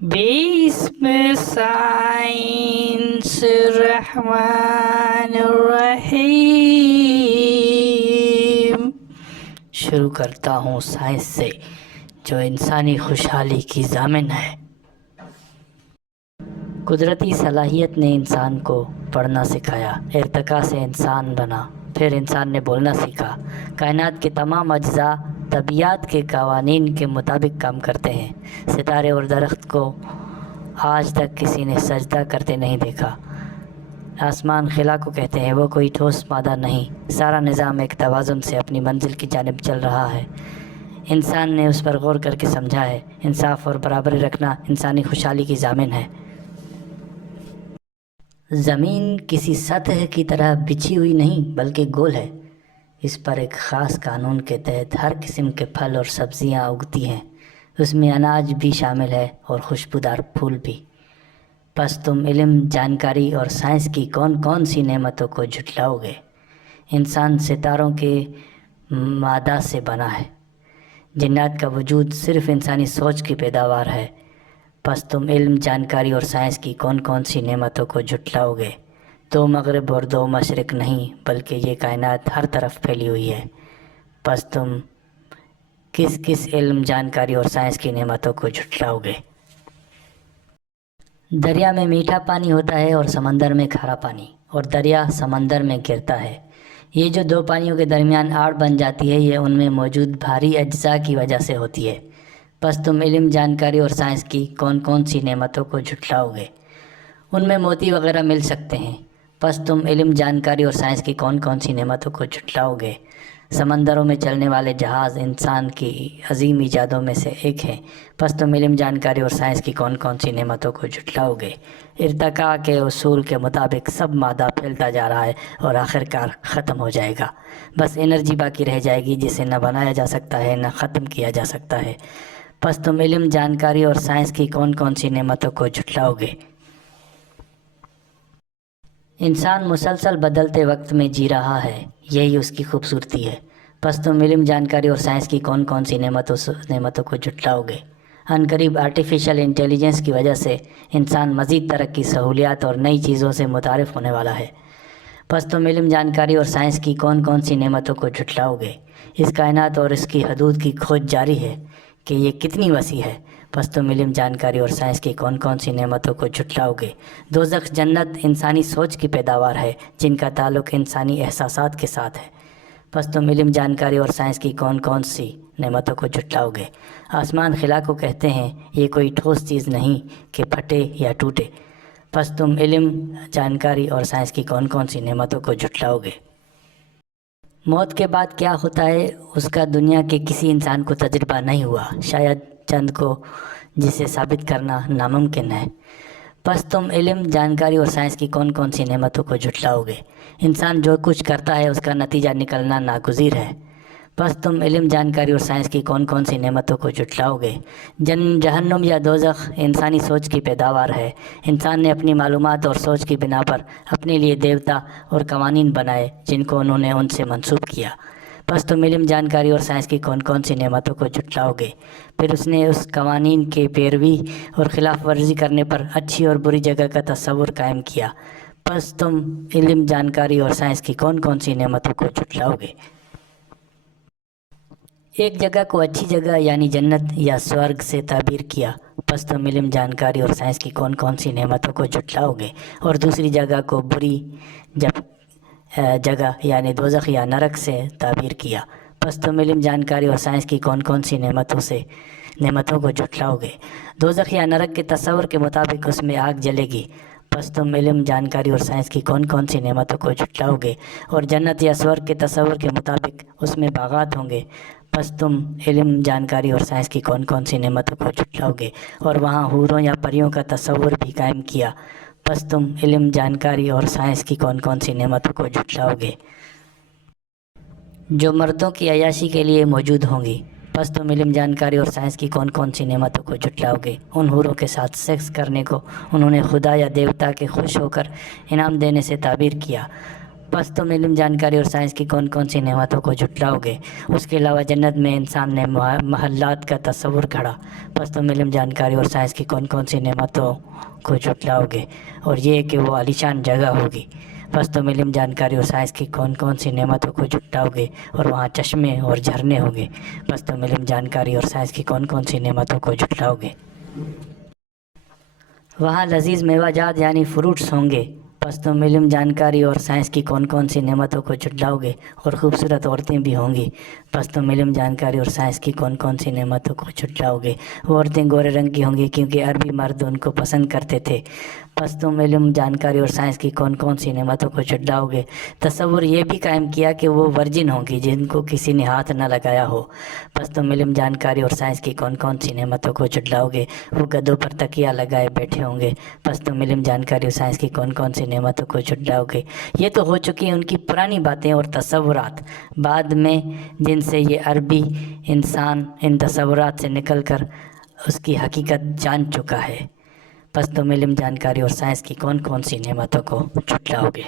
بسم سائنس الرحمن الرحیم۔ شروع کرتا ہوں سائنس سے جو انسانی خوشحالی کی ضامن ہے۔ قدرتی صلاحیت نے انسان کو پڑھنا سکھایا، ارتقاء سے انسان بنا، پھر انسان نے بولنا سیکھا۔ کائنات کے تمام اجزاء طبیعت کے قوانین کے مطابق کام کرتے ہیں۔ ستارے اور درخت کو آج تک کسی نے سجدہ کرتے نہیں دیکھا۔ آسمان خلا کو کہتے ہیں، وہ کوئی ٹھوس مادہ نہیں، سارا نظام ایک توازن سے اپنی منزل کی جانب چل رہا ہے۔ انسان نے اس پر غور کر کے سمجھا ہے، انصاف اور برابری رکھنا انسانی خوشحالی کی ضامن ہے۔ زمین کسی سطح کی طرح بچھی ہوئی نہیں بلکہ گول ہے۔ اس پر ایک خاص قانون کے تحت ہر قسم کے پھل اور سبزیاں اگتی ہیں، اس میں اناج بھی شامل ہے اور خوشبودار پھول بھی۔ پس تم علم، جانکاری اور سائنس کی کون کون سی نعمتوں کو جھٹلاؤ گے؟ انسان ستاروں کے مادہ سے بنا ہے، جنات کا وجود صرف انسانی سوچ کی پیداوار ہے۔ پس تم علم، جانکاری اور سائنس کی کون کون سی نعمتوں کو جھٹلاؤ گے؟ دو مغرب اور دو مشرق نہیں بلکہ یہ کائنات ہر طرف پھیلی ہوئی ہے۔ پس تم کس کس علم، جانکاری اور سائنس کی نعمتوں کو جھٹلاؤ گے؟ دریا میں میٹھا پانی ہوتا ہے اور سمندر میں کھارا پانی، اور دریا سمندر میں گرتا ہے۔ یہ جو دو پانیوں کے درمیان آڑ بن جاتی ہے، یہ ان میں موجود بھاری اجزاء کی وجہ سے ہوتی ہے۔ پس تم علم، جانکاری اور سائنس کی کون کون سی نعمتوں کو جھٹلاؤ گے؟ ان میں موتی وغیرہ مل سکتے ہیں۔ پس تم علم، جانکاری اور سائنس کی کون کون سی نعمتوں کو جھٹلاؤ گے؟ سمندروں میں چلنے والے جہاز انسان کی عظیم ایجادوں میں سے ایک ہیں۔ پس تم علم، جانکاری اور سائنس کی کون کون سی نعمتوں کو جھٹلاؤ گے؟ ارتقاء کے اصول کے مطابق سب مادہ پھیلتا جا رہا ہے اور آخرکار ختم ہو جائے گا۔ بس انرجی باقی رہ جائے گی جسے نہ بنایا جا سکتا ہے نہ ختم کیا جا سکتا ہے۔ پس تم علم، جانکاری اور سائنس کی کون کون سی نعمتوں کو جھٹلاؤ گے؟ انسان مسلسل بدلتے وقت میں جی رہا ہے، یہی اس کی خوبصورتی ہے۔ پس تم علم، جانکاری اور سائنس کی کون کون سی نعمتوں کو جھٹلاؤ گے؟ عنقریب آرٹیفیشل انٹیلیجنس کی وجہ سے انسان مزید ترقی، سہولیات اور نئی چیزوں سے متعارف ہونے والا ہے۔ پس تم علم، جانکاری اور سائنس کی کون کون سی نعمتوں کو جھٹلاؤ گے؟ اس کائنات اور اس کی حدود کی کھوج جاری ہے کہ یہ کتنی وسیع ہے۔ پس تم علم، جانکاری اور سائنس کی کون کون سی نعمتوں کو جھٹلاؤ گے؟ دوزخ، جنت انسانی سوچ کی پیداوار ہے جن کا تعلق انسانی احساسات کے ساتھ ہے۔ پس تم علم، جانکاری اور سائنس کی کون کون سی نعمتوں کو جھٹلاؤ گے؟ آسمان خلا کو کہتے ہیں، یہ کوئی ٹھوس چیز نہیں کہ پھٹے یا ٹوٹے۔ پس تم علم، جانکاری اور سائنس کی کون کون سی نعمتوں کو جھٹلاؤ گے؟ موت کے بعد کیا ہوتا ہے اس کا دنیا کے کسی انسان کو تجربہ نہیں ہوا، شاید چند کو، جسے ثابت کرنا ناممکن ہے۔ پس تم علم، جانکاری اور سائنس کی کون کون سی نعمتوں کو جھٹلاؤ گے؟ انسان جو کچھ کرتا ہے اس کا نتیجہ نکلنا ناگزیر ہے۔ پس تم علم، جانکاری اور سائنس کی کون کون سی نعمتوں کو جھٹلاؤ گے؟ جہنم یا دوزخ انسانی سوچ کی پیداوار ہے۔ انسان نے اپنی معلومات اور سوچ کی بنا پر اپنے لیے دیوتا اور قوانین بنائے جن کو انہوں نے ان سے منسوب کیا۔ پس تم علم، جانکاری اور سائنس کی کون کون سی نعمتوں کو جھٹلاؤ گے؟ پھر اس نے اس قوانین کے پیروی اور خلاف ورزی کرنے پر اچھی اور بری جگہ کا تصور قائم کیا۔ پس تم علم، جانکاری اور سائنس کی کون کون سی نعمتوں کو جھٹلاؤ گے؟ ایک جگہ کو اچھی جگہ یعنی جنت یا سورگ سے تعبیر کیا۔ پس تم علم، جانکاری اور سائنس کی کون کون سی نعمتوں کو جھٹلاؤ گے؟ اور دوسری جگہ کو بری جگہ یعنی دوزخ یا نرک سے تعبیر کیا۔ پس تم علم، جانکاری اور سائنس کی کون کون سی نعمتوں کو جھٹلاؤ گے؟ دوزخ یا نرک کے تصور کے مطابق اس میں آگ جلے گی۔ پس تم علم، جانکاری اور سائنس کی کون کون سی نعمتوں کو جھٹلاؤ گے؟ اور جنت یا سورگ کے تصور کے مطابق اس میں باغات ہوں گے۔ پس تم علم، جانکاری اور سائنس کی کون کون سی نعمتوں کو جھٹلاؤ گے؟ اور وہاں حوروں یا پریوں کا تصور بھی قائم کیا۔ پس تم علم، جانکاری اور سائنس کی کون کون سی نعمتوں کو جھٹلاؤ گے؟ جو مردوں کی عیاشی کے لیے موجود ہوں گی۔ پس تم علم، جانکاری اور سائنس کی کون کون سی نعمتوں کو جھٹلاؤ گے؟ ان حوروں کے ساتھ سیکس کرنے کو انہوں نے خدا یا دیوتا کے خوش ہو کر انعام دینے سے تعبیر کیا۔ بس تم علم جانکاری اور سائنس کی کون کون سی نعمتوں کو جھٹلاؤ گے؟ اس کے علاوہ جنت میں انسان نے محلات کا تصور کھڑا، بس تم علم جانکاری اور سائنس کی کون کون سی نعمتوں کو جھٹلاؤ گے؟ اور یہ کہ وہ عالیشان جگہ ہوگی، بس تم علم جانکاری اور سائنس کی کون کون سی نعمتوں کو جھٹلاؤ گے؟ اور وہاں چشمے اور جھرنے ہوں گے، بس تم علم جانکاری اور سائنس کی کون کون سی نعمتوں کو جھٹلاؤ گے؟ وہاں لذیذ میوہ جات یعنی فروٹس ہوں گے، بس تم علم جانکاری اور سائنس کی کون کون سی نعمتوں کو جھٹلاؤ گے؟ اور خوبصورت عورتیں بھی ہوں گی، بس تم علم جانکاری اور سائنس کی کون کون سی نعمتوں کو جھٹلاؤ گے؟ وہ عورتیں گورے رنگ کی ہوں گی کیونکہ عربی مرد ان کو پسند کرتے تھے، بس تم علم جانکاری اور سائنس کی کون کون سی نعمتوں کو جھٹلاؤ گے؟ تصور یہ بھی قائم کیا کہ وہ ورجن ہوں گی جن کو کسی نے ہاتھ نہ لگایا ہو، بس تم علم جانکاری اور سائنس کی کون کون سی نعمتوں کو جھٹلاؤ گے؟ وہ گدھوں پر تکیہ لگائے بیٹھے ہوں گے، بس تم علم جانکاری اور سائنس کی کون کون سی نعمتوں کو جھٹلاؤ گے؟ یہ تو ہو چکی ہیں ان کی پرانی باتیں اور تصورات، بعد میں جن سے یہ عربی انسان ان تصورات سے نکل کر اس کی حقیقت جان چکا ہے، بس تم علم جانکاری اور سائنس کی کون کون سی نعمتوں کو جھٹلاؤ گے؟